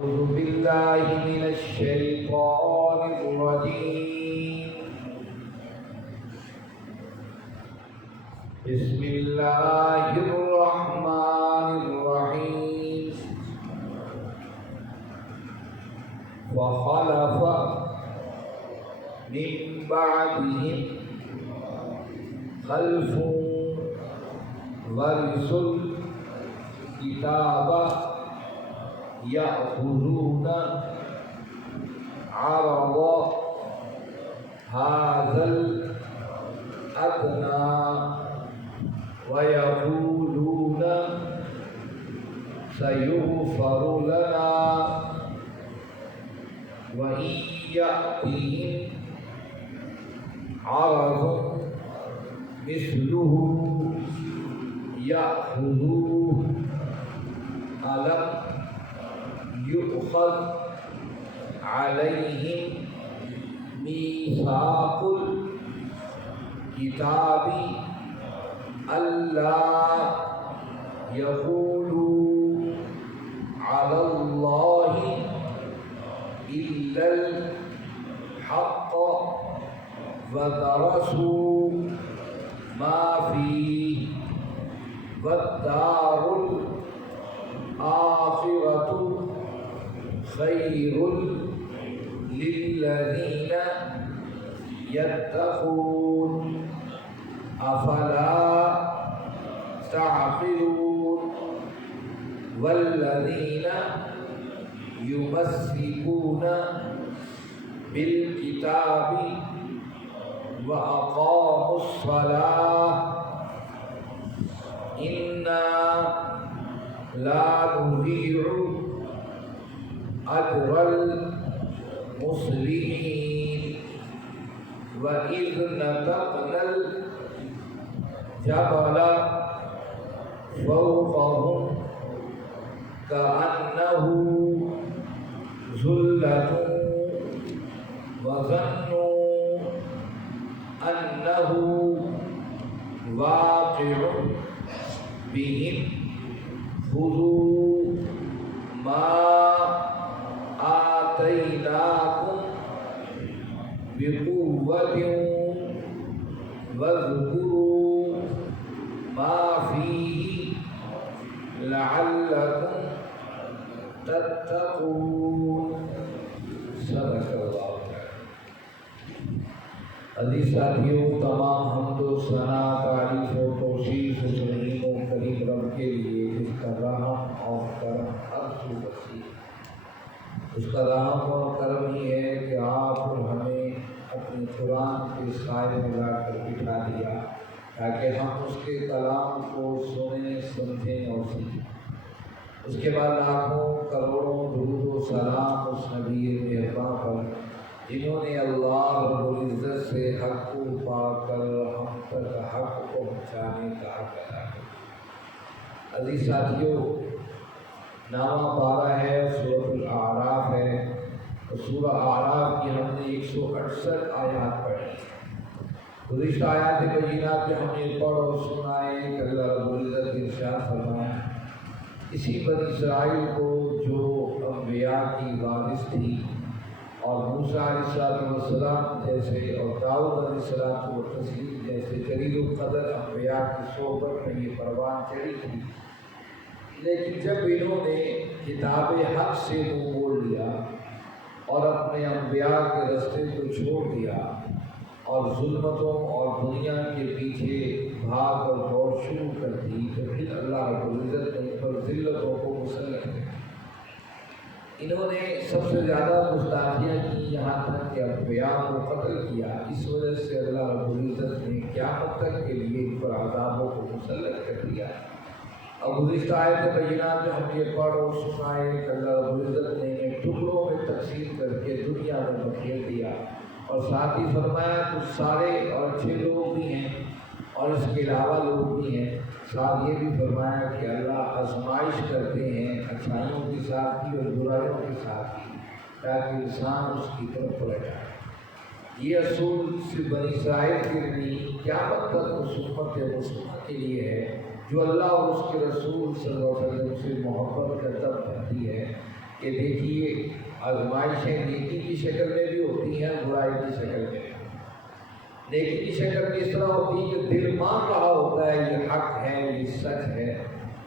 أعوذ بالله من الشيطان الرجيم. بسم الله الرحمن الرحيم. وخلف من بعدهم خلف ورثوا الكتاب يأخذون عرض هذا الأدنى ويقولون سيغفر لنا وإن يأتهم عرض مثله يأخذوه ألم يؤخذ عليهم ميثاق الكتاب ألا يقولوا على الله إلا الحق ودرسوا ما فيه والدار الآخرة خير للذين يتقون أفلا تعقلون والذين يمسكون بالكتاب وأقاموا الصلاة إنا لا نضيع أجر المصلحين وإذ نتقنا الجبل فوقهم كأنه ظلة وظنوا أنه واقع بهم خذوا ما آتيناكم بقوة واذكروا ما فيه لعلكم تتقون. صدق اللہ. عزیز ساتھیوں، تمام حمد و ثنا تعریف و توصیف اس رحیم و کریم رب کے لیے جس کا رحم اور کرم ہر سو وسیع. اس کا رحم اور کرم ہی ہے کہ آپ ہمیں اپنے قرآن کے سائے میں لا کر بٹھا دیا تاکہ ہم اس کے کلام کو سنیں، سمجھیں اور سیکھیں. اس کے بعد لاکھوں کروڑوں درود و سلام اس نبی مہرباں پر جنہوں نے اللہ رب العزت سے حق کو پا کر ہم تک حق کو پہنچانے کا حق ادا کیا. عزیز ساتھیوں، نامہ پارہ ہے، سورۃ الاعراف ہے. سورہ اعراف کی ہم نے 168 آیات پڑھی. گزشتہ آیات بینات میں ہم نے پڑھ اور سنائے کہ اللہ رب العزت نے ارشاد فرمایا اسی بنی اسرائیل کو جو انبیاء کی وارث تھی اور موسیٰ علیہ السلام جیسے اور داؤد علیہ السلام جیسے جلیل القدر انبیاء کی صحبت میں یہ پروان چڑھی تھی، لیکن جب انہوں نے کتاب حق سے منہ موڑ لیا اور اپنے انبیاء کے راستے کو چھوڑ دیا اور ظلمتوں اور دنیا کے پیچھے بھاگ اور دوڑ شروع کر دی، تو پھر اللہ رب العزت نے ان پر ذلتوں کو مسلط کیا. انہوں نے سب سے زیادہ گستاخیاں کی، یہاں تک کہ انبیاء کو قتل کیا. اس وجہ سے اللہ رب العزت نے قیامت تک کے لیے ان پر عذابوں کو مسلط کر دیا. اب گزشتہ آیت بینات میں ہم یہ پڑھ اور سنائے کہ اللہ رب العزت نے انہیں ٹکڑوں میں تقسیم کر کے دنیا میں بکھیر دیا اور ساتھ ہی فرمایا کچھ سارے اور اچھے لوگ بھی ہیں اور اس کے علاوہ لوگ بھی ہیں. ساتھ یہ بھی فرمایا کہ اللہ آزمائش کرتے ہیں اچھائیوں کے ساتھ ہی اور برائیوں کے ساتھ ہی تاکہ انسان اس کی طرف پڑ جائے. یہ اصول صرف بنی اسرائیل کے لیے نہیں، قیامت تک اس امت مسلمہ کے لیے ہے جو اللہ اور اس کے رسول صلی اللہ علیہ وسلم سے محبت کا درد رکھتی ہے. کہ دیکھیے آزمائشیں نیکی کی شکل میں بھی ہوتی ہیں، برائی کی شکل میں بھی۔ نیکی کی شکل کس طرح ہوتی ہے کہ دل مان رہا ہوتا ہے یہ حق ہے، یہ سچ ہے،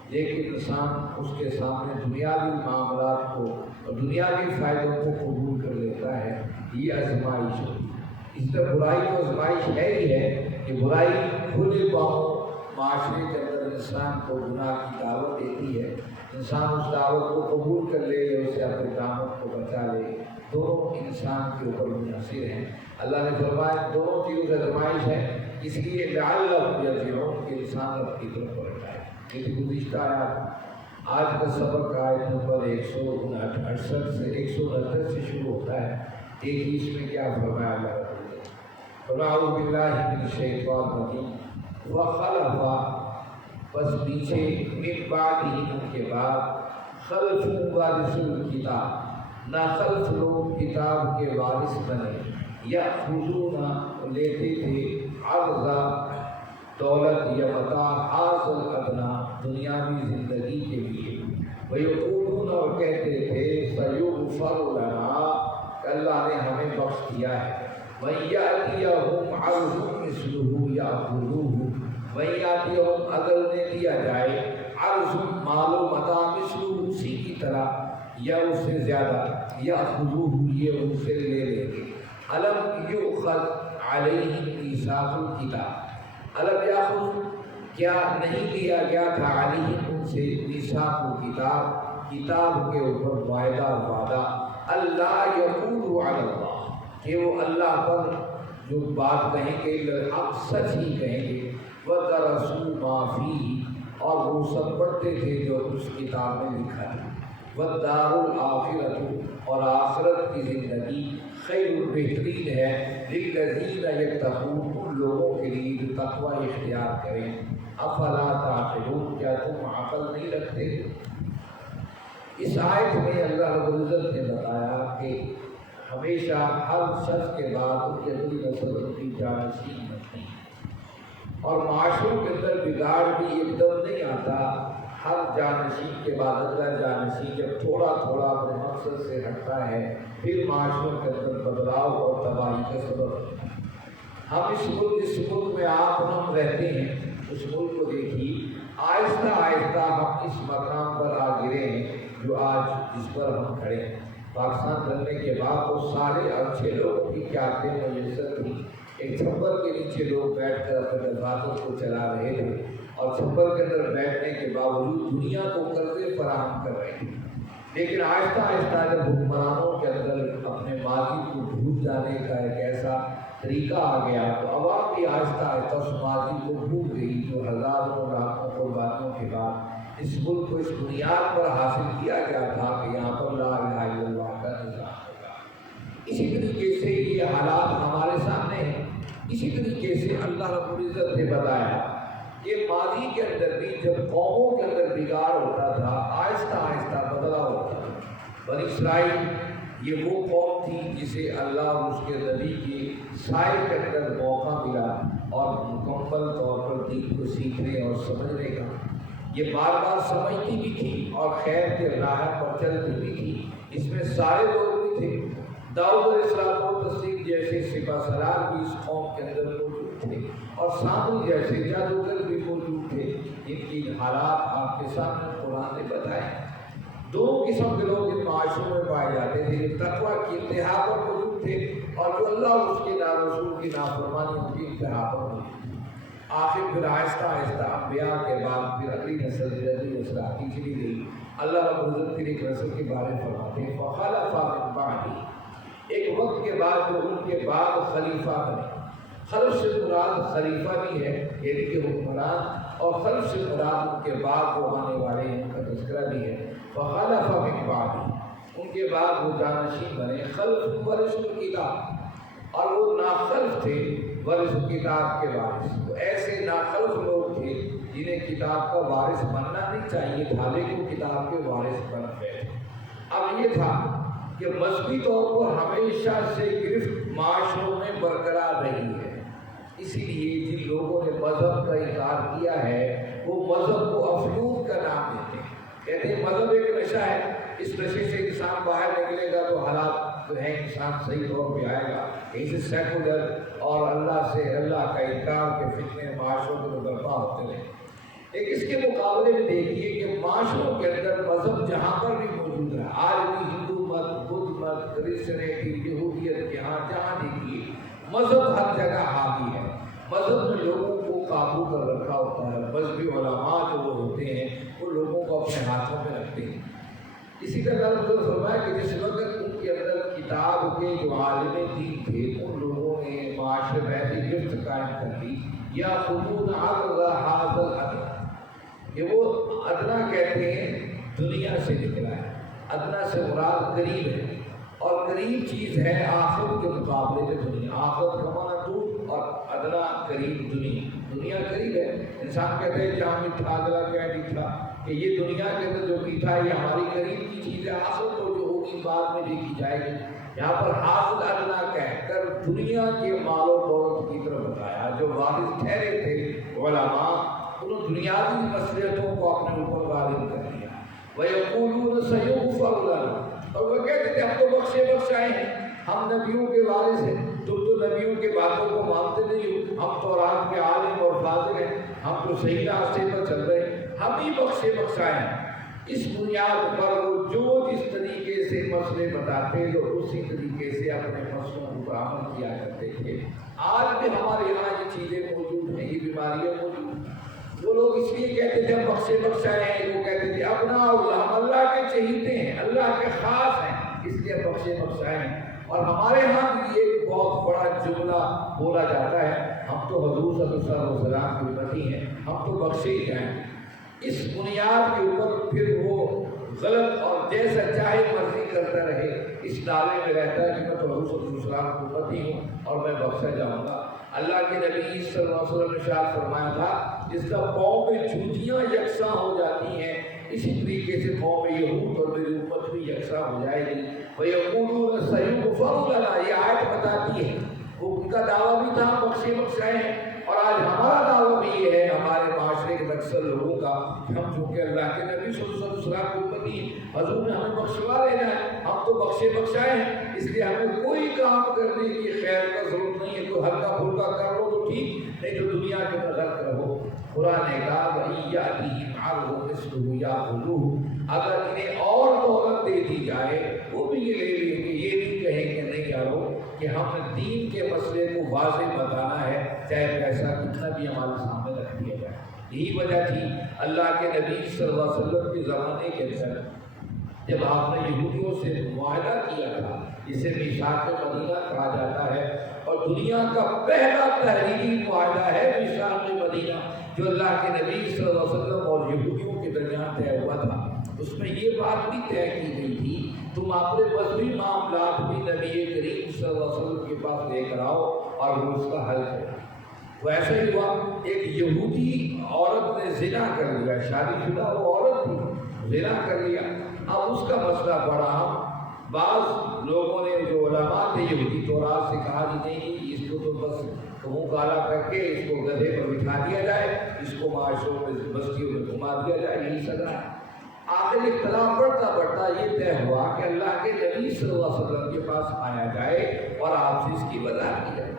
لیکن انسان اس کے سامنے دنیاوی معاملات کو اور دنیاوی فائدوں کو قبول کر لیتا ہے، یہ آزمائش ہوتی ہے۔ اس طرح برائی تو آزمائش ہے ہی ہے کہ برائی کھلے پاؤں معاشرے کے اندر انسان کو گناہ کی دعوت دیتی ہے، انسان اس دعوت کو قبول کر لے یا اسے اپنے دامن کو بچا لے، دونوں انسان کے اوپر منحصر ہیں۔ اللہ نے فرمایا دونوں چیزوں سے آزمائش ہے، اس لیے لعلکم یرجعون کہ انسان رب کی طرف پلٹ آئے۔ یہ گزشتہ آج کا سبق آیت نمبر 168 سے 169 سے شروع ہوتا ہے۔ دیکھیے اس میں کیا فرمایا اللہ رب العزت، اعوذ باللہ من الشیطان الرجیم وخلف، بس پیچھے من بعدہم ان کے بعد، خلف وارثوا الکتاب، نہ خلف لوگ کتاب کے وارث بنے، یأخذون لیتے تھے عرض دولت یا متاع حاصل الادنیٰ دنیاوی زندگی کے لیے، ویقولون اور کہتے تھے سیغفر لنا کہ اللہ نے ہمیں بخش دیا ہے، وَإِيَأْتِيَهُمْ عَرْضٌ مِثْلُهُ يَأْخُذُوهُ، وَإِيَأْتِيَهُمْ اگر انہیں دیا جائے عرض مال و متاع مثلہ اسی کی طرح یا اس سے زیادہ، یأخذوه یہ ان سے لے لیں گے۔ الم یؤخذ علیہم میثاق الکتاب، الم یاخذ کیا نہیں لیا گیا تھا علیہم ان سے میثاق الکتاب کتاب کے اوپر معاہدہ وعدہ، اللہ یقولوا علی اللہ کہ وہ اللہ پر جو بات کہیں گے الحق سچ ہی کہیں گے، وَدَرَسُوا مَا فِيهِ اور وہ سب پڑھتے تھے جو اس کتاب میں لکھا ہے، وَالدَّارُ الْآخِرَةُ اور آخرت کی زندگی خیر بہترین ہے، للذین یتقون ان لوگوں کے لیے جو تقوی اختیار کریں، افلا تعقلون کیا تم عقل نہیں رکھتے؟ اس آیت میں اللہ رب العزت نے بتایا کہ ہمیشہ ہر شخص کے بعد ان کے اگلی نسل ان کی جانشین بنتی ہے، اور معاشروں کے اندر بگاڑ بھی ایک دم نہیں آتا، ہر جانشین کے بعد اگلا جانشین جب تھوڑا تھوڑا اپنے مقصد سے ہٹتا ہے پھر معاشروں کے اندر بدلاؤ اور تباہی کا سبب ہے۔ ہم جس ملک میں آپ ہم رہتے ہیں اس ملک کو دیکھیے، آہستہ آہستہ ہم اس مقام پر آ گرے ہیں جو آج جس پر ہم کھڑے ہیں۔ پاکستان بننے کے بعد تو سارے اچھے لوگوں کی قیادتیں میسر تھیں، ایک چھپر کے نیچے لوگ بیٹھ کر اپنے نفاذت کو چلا رہے تھے اور چھپر کے اندر بیٹھنے کے باوجود دنیا کو قرضے فراہم کر رہے تھے، لیکن آہستہ آہستہ جب حکمرانوں کے اندر اپنے ماضی کو بھول جانے کا ایک ایسا طریقہ آ گیا تو عوام بھی آہستہ آہستہ اس ماضی کو بھول گئی جو ہزاروں لاکھوں قربانیوں کے بعد اس ملک کو اس بنیاد پر حاصل کیا گیا تھا کہ یہاں پر لا الہ الا اللہ کا نظام ہوگا۔ اسی طریقے سے یہ حالات ہمارے سامنے ہیں۔ اسی طریقے سے اللہ رب العزت نے بتایا کہ ماضی کے اندر بھی جب قوموں کے اندر بگاڑ ہوتا تھا آہستہ آہستہ بدلاؤ ہوتا تھا۔ بنی اسرائیل یہ وہ قوم تھی جسے اللہ اور اس کے نبی کے سائے کے اندر موقع ملا اور مکمل طور پر دین کو سیکھنے اور سمجھنے کا، یہ بار بار سمجھتی بھی تھی اور خیر کے راہ پر چلتی بھی تھی، اس میں سارے لوگ بھی تھے۔ داؤد علیہ السلام و تصدیق جیسے سپہ سالار بھی اس قوم کے اندر موجود تھے اور سامری جیسے جادوگر بھی موجود تھے، ان کی حالات آپ کے سامنے قرآن نے بتائے۔ دونوں قسم کے لوگ ان معاشروں میں پائے جاتے تھے، تقویٰ کی انتہا پر موجود تھے اور جو اللہ اور اس کے رسول کی نافرمانیوں کی انتہا پر موجود تھے۔ آخر پھر آہستہ آہستہ انبیاء کے بعد پھر اگلی نسل آتی چلی گئی۔ اللہ رب العزت پھر ایک نسل کے بارے میں فرماتے ہیں فخلف من بعدہم، ایک وقت کے بعد جو ان کے بعد خلیفہ بنے۔ خلف سے مراد خلیفہ بھی ہے یعنی کہ حکمران، اور خلف سے مراد ان کے بعد جو آنے والے ہیں ان کا تذکرہ بھی ہے۔ فخلف من بعدہم، ان کے بعد وہ جانشین بنے، خلف ورث الکتاب، اور وہ ناخلف تھے ورث کتاب کے وارث۔ تو ایسے ناخلف لوگ تھے جنہیں کتاب کا وارث بننا نہیں چاہیے تھا لیکن وہ کتاب کے وارث بن گئے۔ اب یہ تھا کہ مذہبی طور پر ہمیشہ سے گرفت معاشروں میں برقرار رہی ہے، اسی لیے جن لوگوں نے مذہب کا انکار کیا ہے وہ مذہب کو افیون کا نام دیتے ہیں، کہتے ہیں مذہب ایک نشہ ہے، اس نشے سے انسان باہر نکلے گا تو حالات جو ہیں انسان صحیح طور پہ آئے گا. اسے سیکولر اور اللہ کا انکار کے فتنے معاشروں میں برپا ہوتے رہے. ایک اس کے مقابلے میں دیکھیے کہ معاشروں کے اندر مذہب جہاں پر بھی موجود ہے، آج بھی ہندو مت، بدھ مت، کرسچینٹی، یہودیت، جہاں دیکھیے مذہب ہر جگہ حاوی ہے. مذہب میں لوگوں کو قابو کر رکھا ہوتا ہے. مذہبی علماء جو وہ ہوتے ہیں وہ لوگوں کو اپنے ہاتھوں میں رکھتے ہیں. اسی طرح حضرت فرمایا کہ جس وقت ان کے اندر کتاب کے جو عالم دین تھے ان لوگوں نے معاشرے میں ایسی گرفت قائم کر دی یا خطون عرض حاضر ادنا کہ وہ ادنا کہتے ہیں دنیا سے نکلا ہے. ادنا سے مراد قریب ہے اور قریب چیز ہے آخرت کے مقابلے میں دنیا. آخرت کا معنی دور اور ادنا قریب دنیا. دنیا قریب ہے. انسان کہتے ہیں جہاں میٹھا ادنا کیا میٹھا کہ یہ دنیا کے اندر جو میٹھا ہے یہ ہماری قریب کی چیز ہے. آخرت تو جو ہوگی بعد میں دیکھی جائے گی. یہاں پر حاصل ادنا کہہ کر دنیا کے مال و دولت کی طرف بتایا. جو وارث ٹھہرے تھے علماء انہوں دنیاوی مصلحتوں کو اپنے اوپر غالب کر دیا. وَيَقُولُونَ سَيُغْفَرُ لَنَا اور وہ کہتے تھے ہم تو بخشے بخشائے ہیں، ہم نبیوں کے وارث ہیں، تم تو نبیوں کے باتوں کو مانتے نہیں ہو، ہم تورات کے عالم اور فاضل ہیں، ہم تو صحیح راستے پر چل رہے ہیں، ہم ہی بخشے بخشائے ہیں. اس بنیاد پر وہ جو جس طریقے سے مسئلے بتاتے تو اسی طریقے سے اپنے مسئلوں پر عمل کیا کرتے تھے. آج بھی ہمارے یہاں یہ چیزیں موجود ہیں، یہ بیماریاں موجود ہیں. وہ لوگ اس لیے کہتے تھے ہم بخشے بخشائے ہیں، وہ کہتے تھے اپنا اللہ، ہم اللہ کے چہیتے ہیں، اللہ کے خاص ہیں، اس لیے بخشے بخشائے ہیں. اور ہمارے ہاں بھی ایک بہت بڑا جملہ بولا جاتا ہے ہم تو حضور صلی اللہ علیہ وسلم کی امتی ہیں، ہم تو بخشے ہی جائیں. اس بنیاد کے اوپر پھر وہ غلط اور جیسا چاہے مرضی کرتا رہے اس دعوے میں رہتا ہے کہ میں تو حضور صلی اللہ علیہ وسلم کی امتی ہوں اور میں بخشا جاؤں گا. اللہ کے نبی صلی اللہ علیہ وسلم نے ارشاد فرمایا تھا جس کا قوم میں جوتیاں یکساں ہو جاتی ہیں اسی طریقے سے قوم یہود اور میری امت بھی یکساں ہو جائے گی. وَيَقُولُونَ سَيُغْفَرُ لَنَا یہ آیت بتاتی ہے. وہ ان کا دعویٰ بھی تھا بخشے بخشائے ہیں اور آج ہمارا دعویٰ بھی یہ ہے ہمارے معاشرے کے اکثر لوگوں کا ہم چونکہ اللہ کے نبی صلی اللہ علیہ وسلم کی امتی حضور نے ہمیں بخشوا لینا ہے، ہم تو بخشے بخشائے ہیں، اس لیے ہمیں کوئی کام کرنے کی خیر کا ضرورت نہیں ہے. تو ہلکا پھلکا کر لو تو ٹھیک، نہیں تو دنیا کے اندر غلط رہو. قرآن نے کہا وَإِن يَأْتِهِمْ عَرْضٌ مِثْلُهُ يَأْخُذُوهُ اگر انہیں اور دولت دے دی جائے وہ بھی یہ لے لیں گے. یہ بھی کہیں گے نہیں یارو کہ ہم نے دین کے مسئلے کو واضح بتانا ہے چاہے پیسہ کتنا بھی ہمارے سامنے رکھ دیا جائے. یہی وجہ تھی اللہ کے نبی صلی اللہ علیہ وسلم کے زمانے کے اندر جب آپ نے یہودیوں سے معاہدہ کیا تھا جسے میثاق مدینہ کہا جاتا ہے اور دنیا کا پہلا تحریری معاہدہ ہے میثاق مدینہ جو اللہ کے نبی صلی اللہ علیہ وسلم اور یہودیوں کے درمیان طے ہوا تھا. اس میں یہ بات بھی طے کی گئی تھی تم اپنے مذہبی معاملات بھی نبی کریم صلی اللہ علیہ وسلم کے پاس لے کر آؤ اور وہ اس کا حل کرے. وہ ایسا ہی ہوا ایک یہودی عورت نے زنا کر لیا، شادی شدہ وہ عورت تھی، زنا کر لیا. اب اس کا مسئلہ بڑا بعض لوگوں نے جو علماء تھے یہودی تورات سے کہا نہیں اس کو تو بس منہ کالا کر کے اس کو گدھے پر بٹھا دیا جائے، اس کو معاشروں میں بستیوں میں گھما دیا جائے، یہی سزا ہے. آخر اختلاف بڑھتا بڑھتا یہ طے ہوا کہ اللہ کے نبی صلی اللہ علیہ وسلم کے پاس آیا جائے اور آپ سے اس کی وضاحت کی جائے.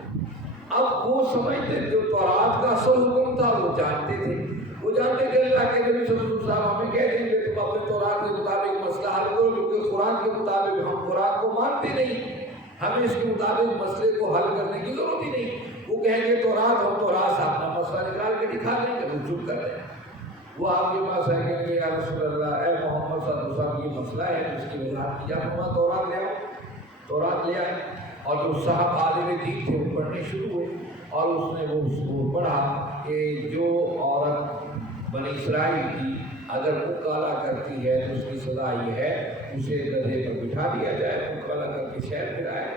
اب وہ سمجھتے جو تورات کا اصل حکم تھا وہ جانتے تھے، وہ جانتے کہ اللہ کے نبی صلی اللہ علیہ وسلم ہمیں کہہ دیں گے تم اپنے تورات کے مطابق مسئلہ حل کرو کیونکہ قرآن کے مطابق ہم قرآن کو مانتے نہیں، ہمیں اس کے مطابق مسئلے کو حل کرنے کی ضرورت ہی نہیں. وہ کہیں گے تورات ہم تورات سے اپنا مسئلہ نکال کے دکھا دیں گے، وہ چپ کر رہے ہیں. وہ آپ کے پاس آئیں گے یا رسول اللہ اے محمد صلی اللہ علیہ وسلم یہ مسئلہ ہے اس کی وضاحت کی جائے. تورات لے آؤ، تورات لے آئے اور جو صاحب عالم دین تھے وہ پڑھنے شروع ہوئے اور اس نے وہ پڑھا کہ جو عورت بنی اسرائیل کی اگر منہ کالا کرتی ہے تو اس کی سزا یہ ہے اسے گدھے پر بٹھا دیا جائے، منہ کالا کر کے شہر میں آئے.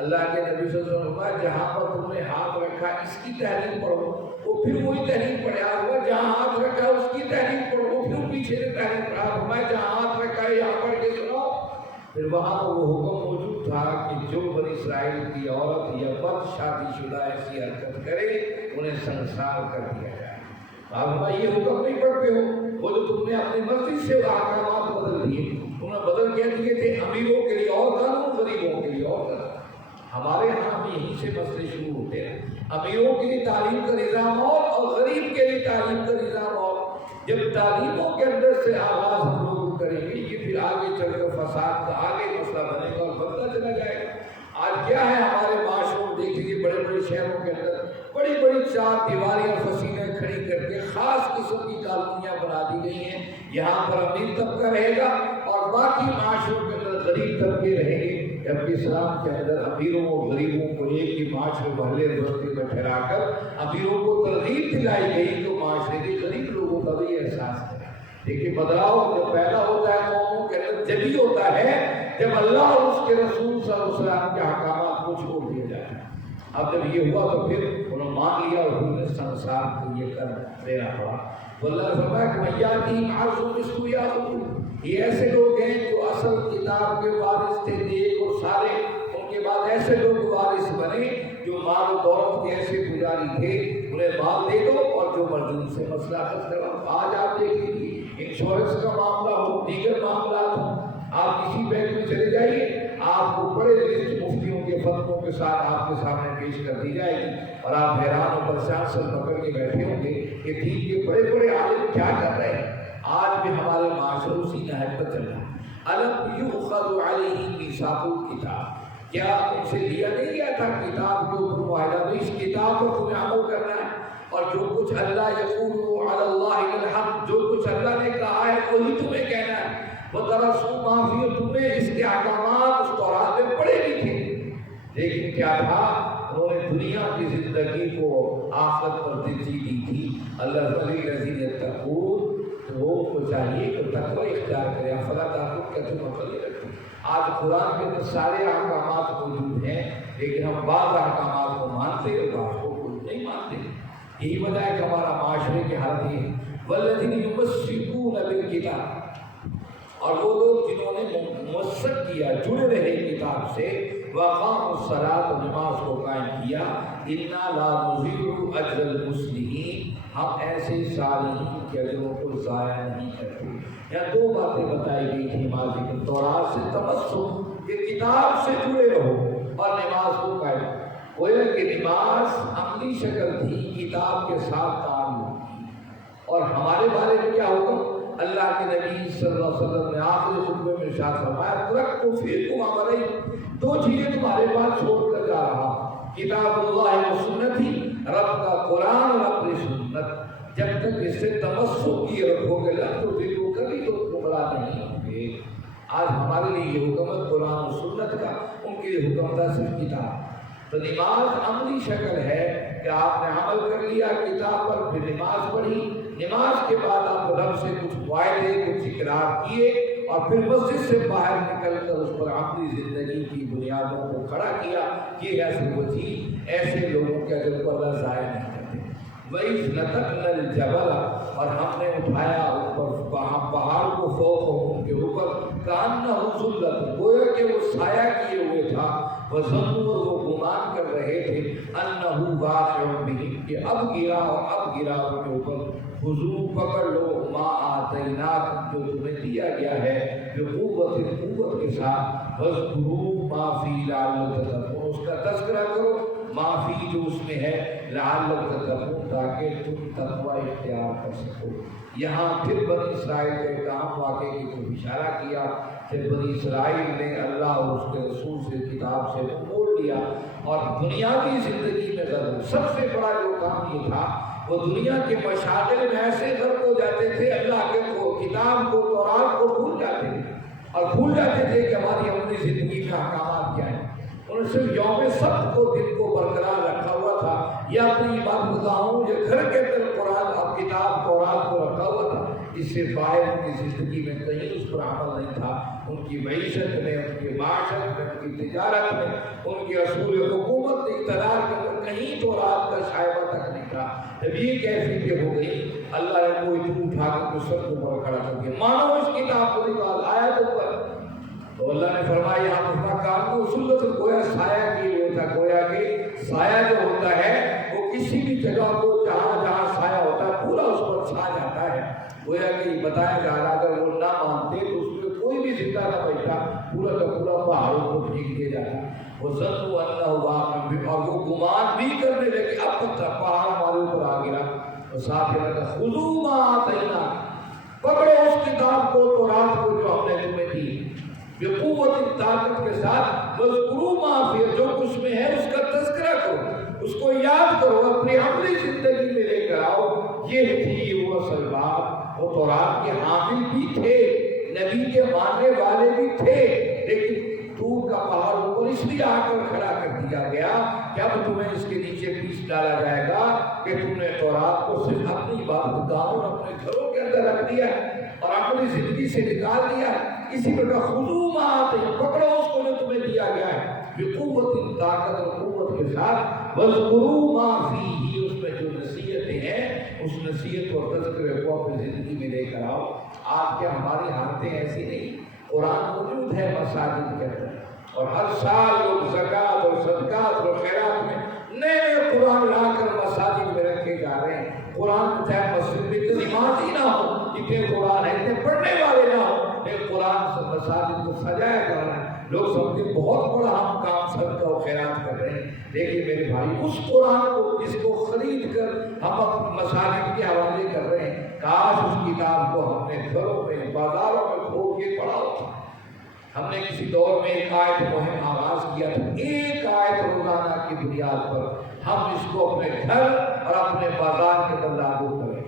اللہ کے نبی صلی اللہ علیہ وسلم جہاں پر تم نے ہاتھ رکھا اس کی تحریر پڑھو، وہ پھر وہی تحریر پڑھا ہوا جہاں ہاتھ رکھا اس کی تحریر پڑھو، وہ پھر پیچھے سے تحریر پڑھا فرمایا جہاں ہاتھ رکھا ہے یہاں پڑھ کے سناؤ. پھر وہاں پر وہ حکم موجود تھا کہ جو بنی اسرائیل کی عورت یا مرد شادی شدہ ایسی حرکت کرے انہیں سنسار کر دیا جائے. آپ یہ حکم نہیں پڑھتے ہو، وہ جو تم نے اپنی مرضی سے احکامات بدل دیے میں بدل کہہ دیے تھے امیروں کے لیے اور قانون، غریبوں کے لیے اور قانون۔ ہمارے ہاں بھی یہیں سے مسئلے شروع ہوتے ہیں، امیروں کے لیے تعلیم کا نظام اور غریب کے لیے تعلیم کا نظام اور۔ جب تعلیموں کے اندر سے آغاز ہم لوگ کریں گے یہ پھر آگے چل کر فساد کا آگے مسئلہ بنے گا اور بڑھتا چلا جائے گا۔ آج کیا ہے ہمارے معاشروں میں دیکھ لیجیے، بڑے بڑے شہروں کے اندر بڑی بڑی چار دیواریاں فصیلیں کھڑی کر کے خاص قسم کی کالونیاں بنا دی گئی ہیں، یہاں پر امیر طبقہ رہے گا اور باقی معاشروں کے اندر غریب طبقے رہیں گے۔ جبکہ اسلام کے اندر امیروں اور غریبوں کو ایک ہی معاشرے محلے بستی میں ٹھہرا کر امیروں کو ترغیب دلائی گئی تو معاشرے کے غریب لوگوں کا بھی احساس ہے۔ دیکھیے بدلاؤ جب پیدا ہوتا ہے قوموں کے اندر جبھی ہوتا ہے جب اللہ اور اس کے رسول صلی اللہ علیہ وسلم کے احکامات کو چھوڑ دیا جاتا ہے۔ اب جب یہ ہوا تو پھر انہوں نے مان لیا اور انہوں نے سنسار کو یہ کر دینا پڑا۔ واللہ نے فرمایا کہ میاتیم عرض مثل یاخذ، یہ ایسے لوگ ہیں جو اصل کتاب کے وارث تھے نیک اور سارے، ان کے بعد ایسے لوگ وارث بنے جو مال و دولت کے ایسے پجاری تھے، انہیں مال دے دو اور جو مردوں سے مسئلہ حل کرو۔ آج آپ دیکھ لیجیے انشورنس کا معاملہ ہو، دیگر معاملات ہوں، آپ کسی بینک میں چلے جائیے، آپ کو بڑے لسٹ مفتیوں کے فتووں کے ساتھ آپ کے سامنے پیش کر دی جائے گی اور آپ حیران و پریشان سر پکڑ کے بیٹھے ہوں گے کہ دین کے بڑے بڑے عالم کیا کر رہے ہیں۔ آج بھی ہمارے معاشرے اسی نہج پر چل رہا ہے۔ الم یؤخذ علیہ میثاق الکتاب، کیا ان سے لیا نہیں گیا تھا کتاب کے اوپر معاہدہ، تو اس کتاب پر تمہیں عمل کرنا ہے اور جو کچھ اللہ یقول علی اللہ الحق، جو کچھ اللہ نے کہا ہے وہی تمہیں کہنا ہے۔ وَدَرَسُوا مَا فِيهِ، تمہیں اس کے احکامات اس تورات میں پڑھے بھی تھے، لیکن کیا تھا انہوں نے دنیا کی زندگی کو آخرت پر ترجیح دی تھی۔ اللہ الذین یتقون، لوگوں کو چاہیے کہ تقوی اختیار کرے، فلا تأخذکم کثرۃ عقل رکھیں۔ آج قرآن کے اندر سارے احکامات موجود ہیں لیکن ہم بعض احکامات کو مانتے اور بعض کو نہیں مانتے۔ یہی وجہ ہے کہ ہمارا معاشرے کے حالت یہ ہے۔ والذین یمسکون بالکتاب، اور وہ لوگ جنہوں نے ممسک کیا، جڑے رہے کتاب سے، وَأَقَامُوا الصَّلَاةَ، نماز کو قائم کیا، إِنَّا لَا نُضِيعُ أَجْرَ الْمُصْلِحِينَ، ہم ایسے صالحین کے اجروں کو ضائع نہیں کرتے۔ یہاں دو باتیں بتائی گئی تھی ماضی میں، تورات سے تمسک کہ کتاب سے جڑے رہو اور نماز کو قائم۔ گویا کہ نماز عملی شکل تھی، کتاب کے ساتھ تعلق تھی۔ اور ہمارے بارے میں کیا ہوگا؟ اللہ کے نبی صلی اللہ علیہ وسلم نے آخری خطبے میں ارشاد فرمایا ترکت فیکم امرین، دو چیزیں تمہارے پاس چھوڑ کر جا رہا، کتاب اللہ و سنتی، رب کا قرآن اور اپنی سنت۔ جب تک اس سے تمسک کیے رکھو گے لن تضلوا، کبھی تو گمراہ نہیں ہوں گے۔ آج ہمارے لیے یہ حکم ہے قرآن و سنت کا، ان کے لیے حکم تھا صرف کتاب۔ تو نماز عملی شکل ہے کہ آپ نے عمل کر لیا کتاب پر، پھر نماز پڑھی، نماز کے بعد آپ رب سے کچھ وعدے کچھ اقرار کیے اور پھر مسجد سے باہر نکل کر اس پر اپنی زندگی کی بنیادوں کو کھڑا کیا۔ یہ ایسے وہ تھی، ایسے لوگوں کے اجر کو اللہ ضائع نہیں کرتے۔ وَإِذْ نَتَقْنَا الْجَبَلَ، اور ہم نے اٹھایا اوپر پہاڑ کو، فوق ان کے اوپر، كَأَنَّهُ ظُلَّةٌ، گویا کہ وہ سایہ کیے ہوئے تھا، وَظَنُّوا، وہ گمان کر رہے تھے، أَنَّهُ وَاقِعٌ بِهِمْ، کہ اب گرا ان کے اوپر۔ خذوا، پکڑ لو، ما آتیناکم، جو تمہیں دیا گیا ہے، قوت کے ساتھ، واذکروا ما فی لعلکم تتقون، اس کا تذکرہ کرو، ما فی جو اس میں ہے، لعلکم تتقون، تاکہ تم تقوی اختیار کر سکو۔ یہاں پھر بنی اسرائیل کے ایک عام واقعے کی طرف اشارہ کیا کہ بنی اسرائیل نے اللہ اور اس کے رسول سے کتاب سے موڑ لیا اور دنیاوی زندگی میں غرق۔ سب سے بڑا جو کام یہ تھا وہ دنیا کے مشاغل میں ایسے غرق ہو جاتے تھے، اللہ کے کتاب کو، تورات کو بھول جاتے تھے اور بھول جاتے تھے کہ ہماری اپنی زندگی میں احکامات کیا ہیں۔ انہوں نے صرف یوم سبت کو دل کو برقرار رکھا ہوا تھا، یا اپنی عبادت گاہوں یا گھر کے اندر قرآن اور کتاب تورات کو رکھا ہوا تھا، اس سے باہر ان کی زندگی میں کہیں اس پر عمل نہیں تھا۔ ان کی معیشت میں، ان کی معاشرت میں، ان کی تجارت میں، ان کے اصول حکومت اقتدار کے اندر کہیں تورات کا شائبہ تک نہیں تھا۔ جب یہ کیفیت ہو گئی، اللہ نے کوئی اتنی اٹھا کر سب کو پر کھڑا کر دیا، مانو اس کتاب کو نکال آیا تو پر۔ تو اللہ نے فرمایا یہاں اس کا کام اصولت، گویا سایہ کی ہوتا تھا، گویا کہ سایہ جو ہوتا ہے وہ کسی بھی جگہ کو جہاں جہاں سایہ ہوتا ہے پورا اس پر چھا جاتا ہے۔ گویا کہ بتایا جا رہا اگر وہ نہ مانتے تو اس میں کوئی بھی سیدھا نہ بیٹھا، پورا کا پورا پہاڑوں کو پھینک دیا جاتا۔ وَظَنُّوا أَنَّهُ وَاقِعٌ بِهِمْ، اور وہ گمان بھی کرنے لگے اب پہاڑ ہمارے اوپر آ گرا۔ اور ساتھ ہی کہا خُذُوا مَا آتَيْنَاكُمْ، پکڑو اس کتاب کو، تورات کو جو ہم نے تمہیں دی، بقوت، طاقت کے ساتھ، وَاذْكُرُوا مَا فِيهِ، جو کچھ میں ہے اس کا تذکرہ کرو، اس کو یاد کرو، اپنی عملی زندگی میں لے کر آؤ۔ یہ تھی وہ اصل بات۔ وہ تورات کے حامل بھی تھے، نبی کے ماننے والے بھی تھے، لیکن دور کا پہاڑ اوپر اس لیے آ کر کھڑا کر دیا گیا کہ اب تمہیں اس کے نیچے پیس ڈالا جائے گا کہ تم نے تورات کو صرف اپنی عبادت گاہوں، اپنے گھروں کے اندر رکھ دیا اور اپنی زندگی سے نکال دیا۔ اسی طرح خُذُوا مَا آتَيْنَاكُمْ، پکڑو اس کو جو تمہیں دیا گیا ہے، بقوت، طاقت اور قوت کے ساتھ، وَاذْكُرُوا مَا فِيهِ، اس میں جو نصیحتیں ہیں اس نصیحت اور تذکرے کو اپنی زندگی میں لے کر آؤ۔ آج کیا ہماری حالتیں ایسی نہیں؟ قرآن موجود ہے مساجد کے اندر، اور ہر سال لوگ زکوٰۃ اور صدقات اور خیرات میں نئے قرآن لا کر مساجد میں رکھے جا رہے ہیں۔ قرآن چاہے مسجد میں اتنی نماز ہی نہ ہو، اتنے قرآن ہے، اتنے پڑھنے والے نہ ہو، لیکن قرآن سے مساجد کو سجایا جا رہا ہے۔ لوگ سمجھتے بہت بڑا ہم کام صدقہ و خیرات کر رہے ہیں، لیکن میرے بھائی اس قرآن کو جس کو خرید کر ہم اپنے مساجد کے حوالے کر رہے ہیں، کاش اس کتاب کو ہم نے گھروں میں، بازاروں میں کھول کے پڑھا ہوتا۔ ہم نے کسی دور میں ایک آیت مہم آغاز کیا تھا، ایک آیت روزانہ کی بنیاد پر ہم اس کو اپنے گھر اور اپنے بازار کے اندر لاگو کریں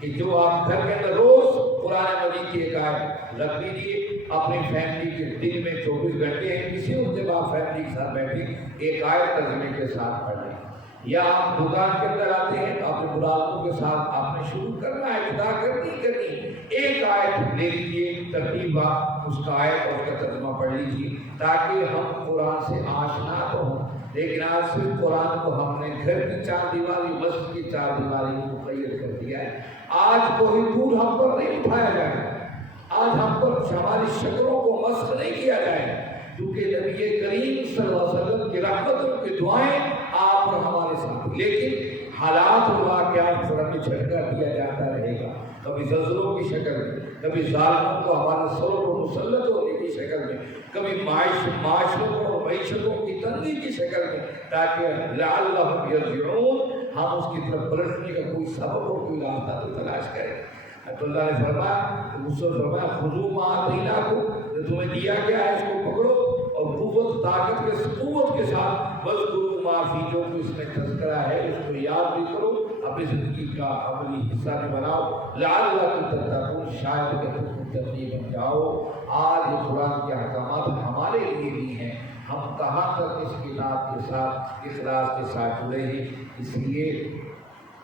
کہ جو آپ گھر کے اندر روز قرآن مجید کی ایک آیت رکھ لیجیے، اپنی فیملی کے دن میں 24 گھنٹے ہیں، کسی وقت جب آپ فیملی کے ساتھ بیٹھیں ایک آیت ترجمے کے ساتھ پڑھ لیں، یا آپ دکان کے اندر آتے ہیں تو اپنے ملازموں کے ساتھ آپ نے شروع کرنا ہے، ابتدا کرنی، ایک آیت لے لیجیے ترتیب، اس کا آیت اور اس کا ترجمہ پڑھ لیجیے تاکہ ہم قرآن سے آشنا تو ہوں۔ لیکن آج صرف قرآن کو ہم نے گھر کی چار دیواری، مسجد کی چار دیواری کو مقید کر دیا ہے۔ آج کوئی دور ہم پر نہیں اٹھایا جائے، آج ہم پر ہماری شکلوں کو مسخ نہیں کیا جائے، کیونکہ نبی کریم صلی اللہ علیہ وسلم کی رحمت کی دعائیں آپ اور ہمارے ساتھ، لیکن حالات اور واقعات پر ہمیں جھٹکا دیا جاتا رہے گا، کبھی زلزلوں کی شکل میں، کبھی ظالموں کو ہمارے سروں کو مسلط ہونے کی شکل میں، کبھی معاشروں اور معیشتوں کی تنگی کی شکل میں، تاکہ لعلہم یرجعون، ہم اس کی طرف پلٹنے کا کوئی سبب اور کوئی راستہ تو تلاش کریں۔ تو اللہ نے فرمایا خُذُوا مَا آتَيْنَاكُمْ، جو تمہیں دیا گیا ہے اس کو پکڑو، اور قوت، طاقت کے ساتھ، وَاذْكُرُوا مَا فِيهِ، جو کہ اس میں تذکرہ ہے اس کو یاد بھی کرو، اپنی زندگی کا عملی حصہ بھی بناؤ، لعلکم تتقون، شاید کہ تم متقی بن جاؤ۔ آج یہ قرآن کے احکامات ہمارے لیے بھی ہیں، ہم کہاں تک اس کتاب کے ساتھ اخلاص کے ساتھ جڑے ہیں۔ اس لیے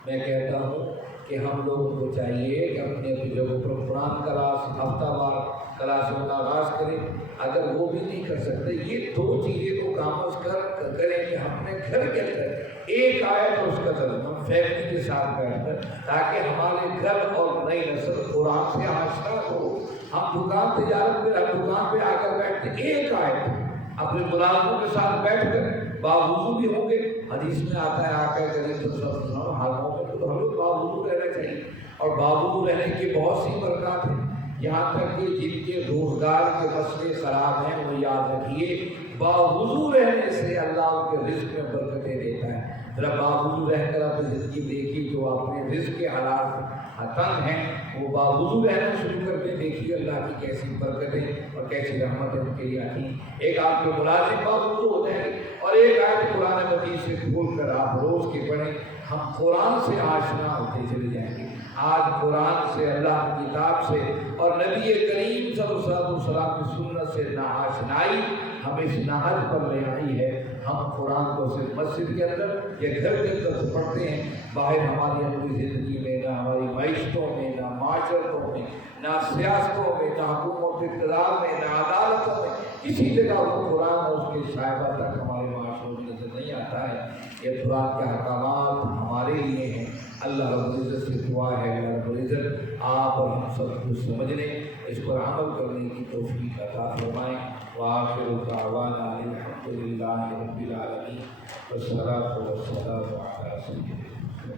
میں کہتا ہوں کہ ہم لوگوں کو چاہیے کہ اپنے اپنی جگہوں پر قرآن کلاس، ہفتہ وار کلاسوں کا آغاز کریں۔ اگر وہ بھی نہیں کر سکتے، یہ دو چیزیں تو کام از کریں کہ ہم اپنے گھر کے اندر ایک آیت اور اس کا ترجمہ فیملی کے ساتھ بیٹھ کر، تاکہ ہمارے گھر اور نئی نسل قرآن سے آشنا ہو۔ ہم دکان تجارت میں دکان پہ آ کر بیٹھتے ایک آیت اپنے ملازموں کے ساتھ بیٹھ کر باوضو بھی ہوں گے۔ حدیث میں آتا ہے آقا کریم صلی اللہ علیہ وسلم حالوں میں تو ہم لوگ باوضو رہنا چاہیے، اور باوضو رہنے کی بہت سی برکات ہیں، یہاں تک کہ جن کے روزگار کے مسئلے خراب ہیں وہ یاد رکھیے باوضو رہنے سے اللہ ان کے رزق میں برکتیں دیتا ہے۔ ذرا باوضو رہ کر اپنی زندگی دیکھیے، جو اپنے رزق کے حالات تنگ ہیں وہ باوضو رہنا شروع کر کے دیکھیے اللہ کی کیسی برکتیں اور کیسی رحمتیں ان کے لیے آتی ہیں۔ ایک آپ کے ملازم باوضو ہو جائیں گے، اور ایک آیت قرآن مجید سے کھول کر آپ روز کے پڑھیں، ہم قرآن سے آشنا ہوتے چلے جائیں گے۔ آج قرآن سے، اللہ کی کتاب سے اور نبی کریم صلی اللہ علیہ وسلم کی سنت سے ناآشنائی ہمیں اس نہج پر لے آئی ہے۔ ہم قرآن کو صرف مسجد کے اندر یا گھر کے اندر پڑھتے ہیں، باہر ہماری اپنی زندگی میں، نہ ہماری معیشتوں میں، نہ معاشرتوں میں، نہ سیاستوں میں، نہ حکومت اقتدار میں، نہ عدالتوں میں، کسی جگہ وہ قرآن اور اس کے صاحبہ تک ہمارے معاشروں میں نظر نہیں آتا ہے۔ یہ قرآن کے احکامات ہمارے لیے ہیں۔ اللہ رب العزت سے دعا ہے اللہ رب العزت آپ اور ہم سب کو سمجھنے، اس پر عمل کرنے کی توفیق عطا فرمائیں۔ وآخر دعوانا الحمد للہ رب العالمین، والصلاۃ والسلام علی سیدنا